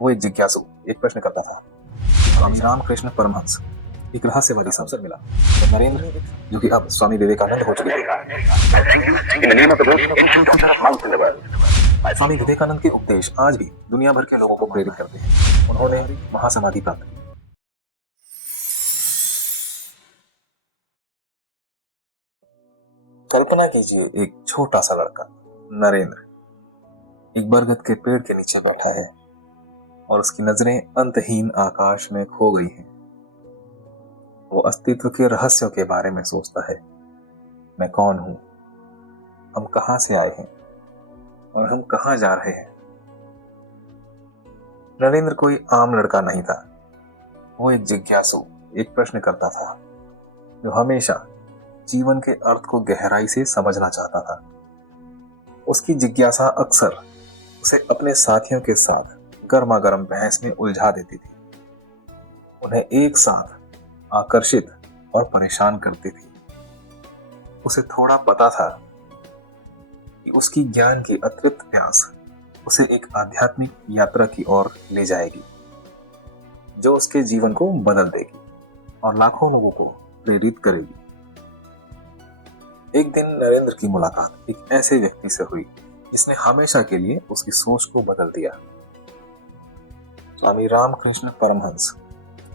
वो एक जिज्ञासु एक प्रश्न करता था। स्वामी रामकृष्ण परमहंस एक रहस्यवादी अवसर मिला तो नरेंद्र, जो कि अब स्वामी विवेकानंद हो चुके थे, स्वामी विवेकानंद के उपदेश आज भी दुनिया भर के लोगों को प्रेरित करते हैं। उन्होंने महासमाधि प्राप्त की। कल्पना कीजिए, एक छोटा सा लड़का नरेंद्र एक बरगद के पेड़ के नीचे बैठा है और उसकी नजरें अंतहीन आकाश में खो गई हैं। वो अस्तित्व के रहस्यों के बारे में सोचता है। मैं कौन हूं, हम कहां से आए हैं और हम कहां जा रहे हैं। नरेंद्र कोई आम लड़का नहीं था। वो एक जिज्ञासु एक प्रश्न करता था, जो हमेशा जीवन के अर्थ को गहराई से समझना चाहता था। उसकी जिज्ञासा अक्सर उसे अपने साथियों के साथ गर्मा गर्म बहस में उलझा देती थी। उन्हें एक साथ आकर्षित और परेशान करती थी। उसे थोड़ा पता था कि उसकी ज्ञान की अतिरिक्त प्यास उसे एक आध्यात्मिक यात्रा की ओर ले जाएगी, जो उसके जीवन को बदल देगी और लाखों लोगों को प्रेरित करेगी। एक दिन नरेंद्र की मुलाकात एक ऐसे व्यक्ति से हुई जिसने हमेशा के लिए उसकी सोच को बदल दिया। स्वामी रामकृष्ण परमहंस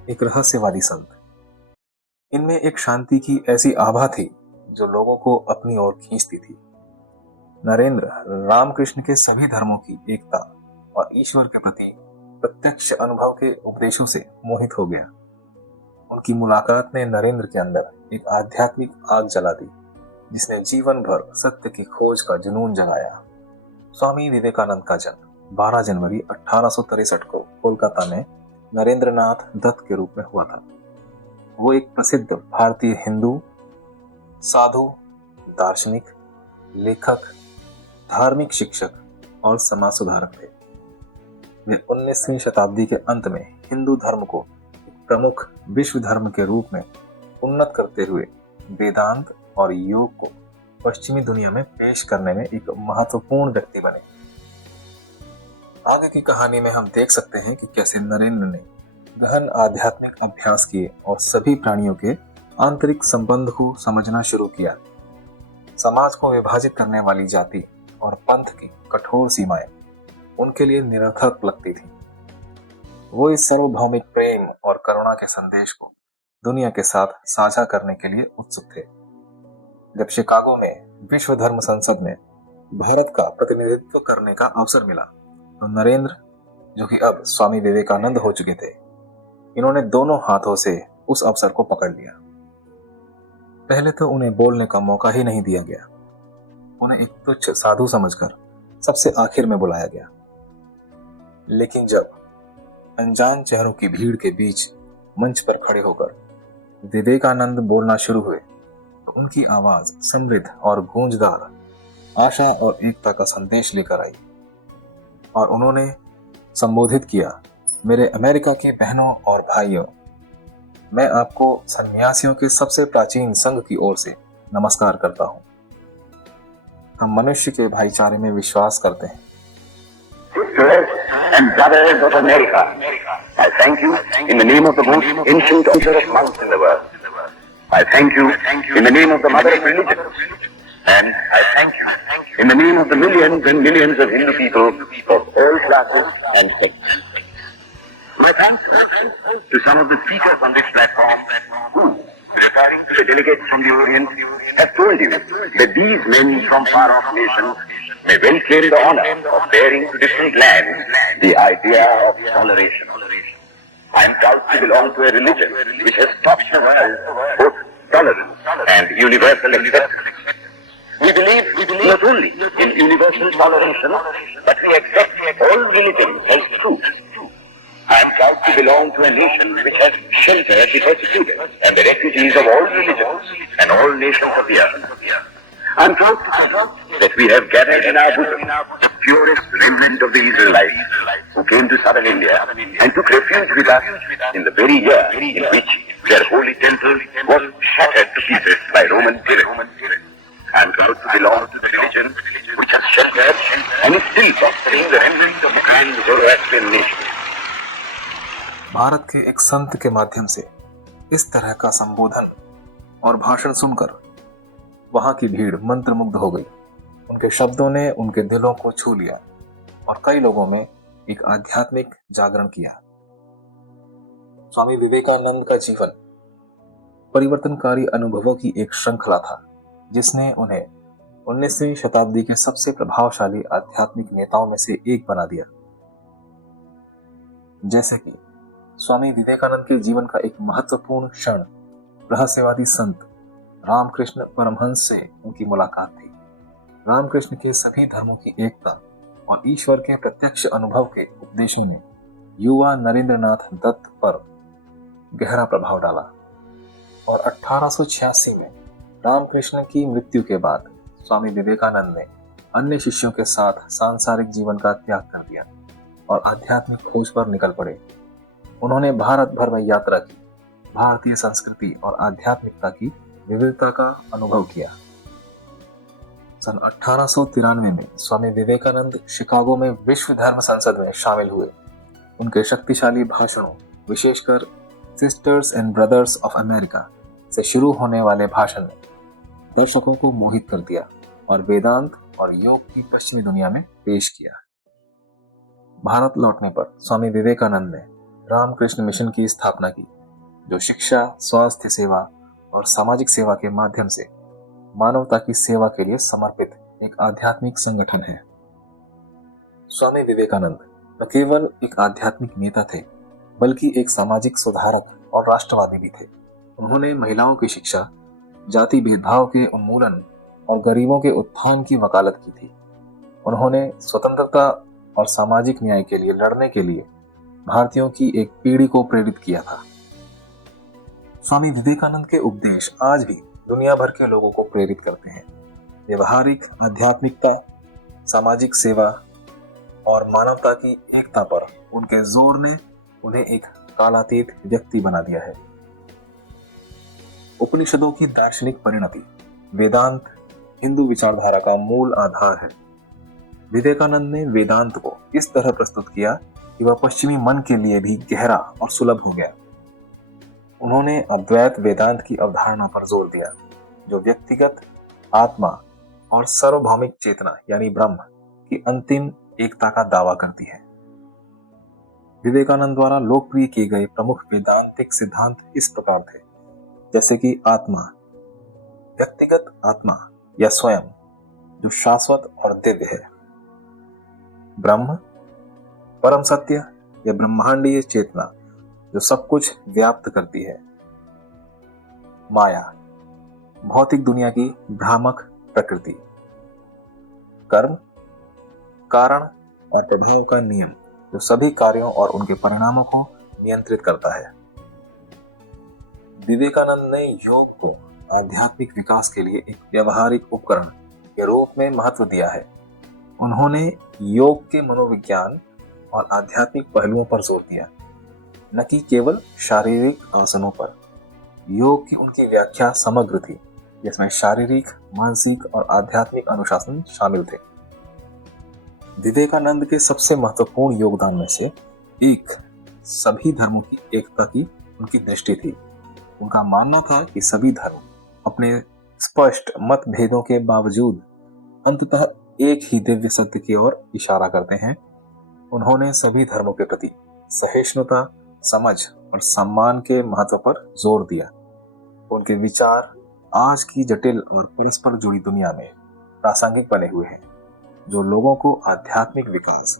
एक रहस्यवादी संत। इनमें एक शांति की ऐसी आभा थी जो लोगों को अपनी ओर खींचती थी। नरेंद्र रामकृष्ण के सभी धर्मों की एकता और ईश्वर के प्रति प्रत्यक्ष अनुभव के उपदेशों से मोहित हो गया। उनकी मुलाकात ने नरेंद्र के अंदर एक आध्यात्मिक आग जला दी, जिसने जीवन भर सत्य की खोज का जुनून जगाया। स्वामी विवेकानंद का जन्म 12 जनवरी 1863 को कोलकाता में नरेंद्रनाथ दत्त के रूप में हुआ था। वो एक प्रसिद्ध भारतीय हिंदू, साधु, दार्शनिक, लेखक, धार्मिक शिक्षक और समाज सुधारक थे। वे 19वीं शताब्दी के अंत में हिंदू धर्म को एक प्रमुख विश्व धर्म के रूप में उन्नत करते हुए वेदांत और योग को पश्चिमी दुनिया में पेश करने में एक महत्वपूर्ण व्यक्ति बने। आगे की कहानी में हम देख सकते हैं कि कैसे नरेंद्र ने गहन आध्यात्मिक अभ्यास किए और सभी प्राणियों के आंतरिक संबंध को समझना शुरू किया। समाज को विभाजित करने वाली जाति और पंथ की कठोर सीमाएं उनके लिए निरर्थक लगती थी। वो इस सार्वभौमिक प्रेम और करुणा के संदेश को दुनिया के साथ साझा करने के लिए उत्सुक थे। जब शिकागो में विश्व धर्म संसद में भारत का प्रतिनिधित्व करने का अवसर मिला, तो नरेंद्र, जो कि अब स्वामी विवेकानंद हो चुके थे, इन्होंने दोनों हाथों से उस अवसर को पकड़ लिया। पहले तो उन्हें बोलने का मौका ही नहीं दिया गया। उन्हें एक तुच्छ साधु समझकर सबसे आखिर में बुलाया गया। लेकिन जब अनजान चेहरों की भीड़ के बीच मंच पर खड़े होकर विवेकानंद बोलना शुरू हुए, तो उनकी आवाज समृद्ध और गूंजदार आशा और एकता का संदेश लेकर आई और उन्होंने संबोधित किया, मेरे अमेरिका के बहनों और भाइयों, मैं आपको सन्यासियों के सबसे प्राचीन संघ की ओर से नमस्कार करता हूं। हम मनुष्य के भाईचारे में विश्वास करते हैं। Sisters and brothers of America, I thank you in the name of the most ancient order of monks in the world. I thank you in the name of the mother of religion. And I thank you in the name of the millions and millions of Hindu people of all classes and sects. My thanks also to some of the speakers on this platform who, referring to the delegates from the Orient, have told you that these men from far-off nations may well claim the honor of bearing to different lands the idea of toleration. I am proud to belong to a religion which has taught the world both tolerance and universal acceptance. We believe not only in universal toleration, but we accept all religions as true. I am proud to belong to a nation which has sheltered the persecuted and the refugees of all religions and all nations of the earth. I am proud to say that we have gathered in our bosom the purest remnant of the Israelites who came to southern India and took refuge with us in the very year in which their holy temple was shattered to pieces by Roman tyranny. I am proud to belong to the religion which has sheltered and is still fostering the remnants of the grand Zoroastrian nation. Bharat के एक संत के माध्यम से इस तरह का संबोधन और भाषण सुनकर वहां की भीड़ मंत्रमुग्ध हो गई। उनके शब्दों ने उनके दिलों को छू लिया और कई लोगों में एक आध्यात्मिक जागरण किया। स्वामी विवेकानंद का जीवन परिवर्तनकारी अनुभवों की एक श्रृंखला था, जिसने उन्हें 19वीं शताब्दी के सबसे प्रभावशाली आध्यात्मिक नेताओं में से एक बना दिया। जैसे कि स्वामी विवेकानंद के जीवन का एक महत्वपूर्ण क्षण रहस्यवादी संत रामकृष्ण परमहंस से उनकी मुलाकात थी। रामकृष्ण के सभी धर्मों की एकता और ईश्वर के प्रत्यक्ष अनुभव के उपदेशों ने युवा नरेंद्रनाथ दत्त पर गहरा प्रभाव डाला और 1886 में रामकृष्ण की मृत्यु के बाद स्वामी विवेकानंद ने अन्य शिष्यों के साथ सांसारिक जीवन का त्याग कर दिया और आध्यात्मिक खोज पर निकल पड़े। उन्होंने भारत भर में यात्रा की, भारतीय संस्कृति और आध्यात्मिकता की विविधता का अनुभव किया। सन 1893 में स्वामी विवेकानंद शिकागो में विश्व धर्म संसद में शामिल हुए। उनके शक्तिशाली भाषणों, विशेषकर sisters and brothers of America से शुरू होने वाले भाषण ने दर्शकों को मोहित कर दिया और वेदांत और योग की पश्चिमी दुनिया में पेश किया। भारत लौटने पर स्वामी विवेकानंद ने रामकृष्ण मिशन की स्थापना की, जो शिक्षा, स्वास्थ्य सेवा और सामाजिक सेवा के माध्यम से मानवता की सेवा के लिए समर्पित एक आध्यात्मिक संगठन है। स्वामी विवेकानंद न केवल एक आध्यात्मिक नेता थे, बल्कि एक सामाजिक सुधारक और राष्ट्रवादी भी थे। उन्होंने महिलाओं की शिक्षा, जाति भेदभाव के उन्मूलन और गरीबों के उत्थान की वकालत की थी। उन्होंने स्वतंत्रता और सामाजिक न्याय के लिए लड़ने के लिए भारतीयों की एक पीढ़ी को प्रेरित किया था। स्वामी विवेकानंद के उपदेश आज भी दुनिया भर के लोगों को प्रेरित करते हैं। व्यवहारिक आध्यात्मिकता, सामाजिक सेवा और मानवता की एकता पर उनके जोर ने उन्हें एक कालातीत व्यक्ति बना दिया है। उपनिषदों की दार्शनिक परिणति वेदांत हिंदू विचारधारा का मूल आधार है। विवेकानंद ने वेदांत को इस तरह प्रस्तुत किया कि वह पश्चिमी मन के लिए भी गहरा और सुलभ हो गया। उन्होंने अद्वैत वेदांत की अवधारणा पर जोर दिया, जो व्यक्तिगत आत्मा और सार्वभौमिक चेतना यानी ब्रह्म की अंतिम एकता का दावा करती है। विवेकानंद द्वारा लोकप्रिय किए गए प्रमुख वेदांतिक सिद्धांत इस प्रकार थे, जैसे कि आत्मा, व्यक्तिगत आत्मा या स्वयं जो शाश्वत और दिव्य है, ब्रह्म, परम सत्य या ब्रह्मांडीय चेतना जो सब कुछ व्याप्त करती है, माया, भौतिक दुनिया की भ्रामक प्रकृति, कर्म, कारण और प्रभाव का नियम जो सभी कार्यों और उनके परिणामों को नियंत्रित करता है। विवेकानंद ने योग को आध्यात्मिक विकास के लिए एक व्यवहारिक उपकरण के रूप में महत्व दिया है। उन्होंने योग के मनोविज्ञान और आध्यात्मिक पहलुओं पर जोर दिया, न कि केवल शारीरिक आसनों पर। योग की उनकी व्याख्या समग्र थी, जिसमें शारीरिक, मानसिक और आध्यात्मिक अनुशासन शामिल थे। विवेकानंद के सबसे महत्वपूर्ण योगदान में से एक सभी धर्मों की एकता की उनकी दृष्टि थी। उनका मानना था कि सभी धर्म अपने स्पष्ट मतभेदों के बावजूद अंततः एक ही दिव्य सत्य की ओर इशारा करते हैं। उन्होंने सभी धर्मों के प्रति सहिष्णुता, समझ और सम्मान के महत्व पर जोर दिया। उनके विचार आज की जटिल और परस्पर जुड़ी दुनिया में प्रासंगिक बने हुए हैं, जो लोगों को आध्यात्मिक विकास,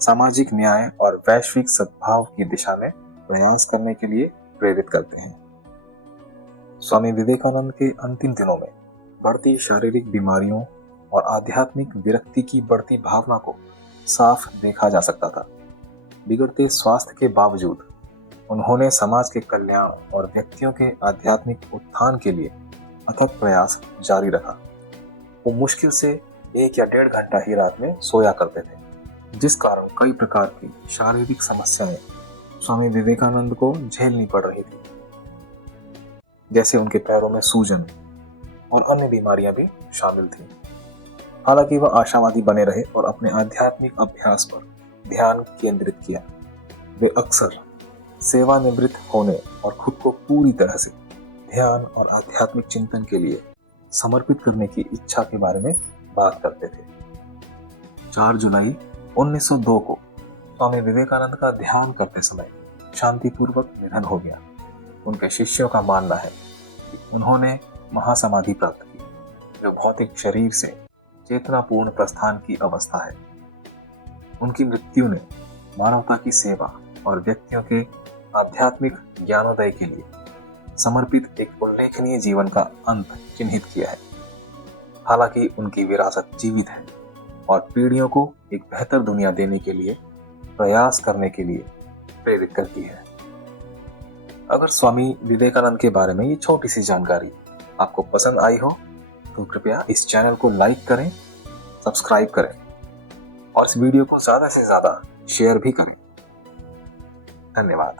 सामाजिक न्याय और वैश्विक सद्भाव की दिशा में प्रयास करने के लिए प्रेरित करते हैं। स्वामी विवेकानंद के अंतिम दिनों में बढ़ती शारीरिक बीमारियों और आध्यात्मिक विरक्ति की बढ़ती भावना को साफ देखा जा सकता था। बिगड़ते स्वास्थ्य के बावजूद उन्होंने समाज के कल्याण और व्यक्तियों के आध्यात्मिक उत्थान के लिए अथक प्रयास जारी रखा। वो मुश्किल से 1 या 1.5 घंटा ही रात में सोया करते थे, जिस कारण कई प्रकार की शारीरिक समस्याएं स्वामी विवेकानंद को झेलनी पड़ रही थी, जैसे उनके पैरों में सूजन और अन्य बीमारियां भी शामिल थीं। हालांकि वह आशावादी बने रहे और अपने आध्यात्मिक अभ्यास पर ध्यान केंद्रित किया। वे अक्सर सेवानिवृत्त होने और खुद को पूरी तरह से ध्यान और आध्यात्मिक चिंतन के लिए समर्पित करने की इच्छा के बारे में बात करते थे। 4 जुलाई 1902 को स्वामी विवेकानंद का ध्यान करते समय शांतिपूर्वक निधन हो गया। उनके शिष्यों का मानना है कि उन्होंने महासमाधि प्राप्त की, जो भौतिक शरीर से चेतनापूर्ण प्रस्थान की अवस्था है। उनकी मृत्यु ने मानवता की सेवा और व्यक्तियों के आध्यात्मिक ज्ञानोदय के लिए समर्पित एक उल्लेखनीय जीवन का अंत चिन्हित किया है। हालांकि उनकी विरासत जीवित है और पीढ़ियों को एक बेहतर दुनिया देने के लिए प्रयास करने के लिए प्रेरित करती है। अगर स्वामी विवेकानंद के बारे में ये छोटी सी जानकारी आपको पसंद आई हो तो कृपया इस चैनल को लाइक करें, सब्सक्राइब करें और इस वीडियो को ज़्यादा से ज़्यादा शेयर भी करें। धन्यवाद।